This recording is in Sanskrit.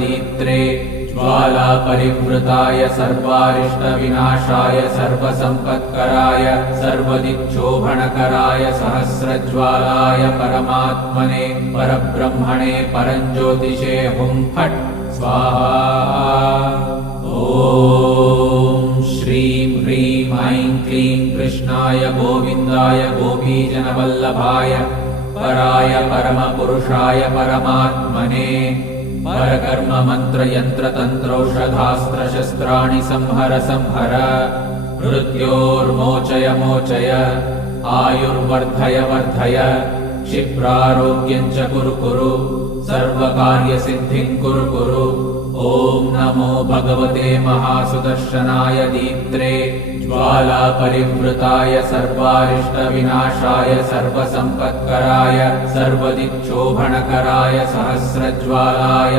दीप्त्रे ज्वाला परिवृताय सर्वारिष्टविनाशाय सर्वसम्पत्कराय सर्वदिक्शोभनकराय सहस्रज्वालाय परमात्मने परब्रह्मणे परञ्ज्योतिषे हुं फट् स्वाहा। ॐ श्रीं ह्रीं ऐं क्लीं कृष्णाय गोविन्दाय गोपीजनवल्लभाय पराय परमपुरुषाय परमात्मने परकर्म मंत्र यंत्र तंत्रौषधास्त्र शस्त्राणि संहर संहर मृत्योर्मोचय मोचय आयुर्वर्धय वर्धय क्षिप्रारोग्यं च कुरु कुरु सर्वकार्यसिद्धिं कुरु कुरु। ॐ नमो भगवते महासुदर्शनाय दीप्त्रे ज्वाला परिवृताय सर्वारिष्टविनाशाय सर्वसम्पत्कराय सर्वदिक्शोभनकराय सहस्रज्वालाय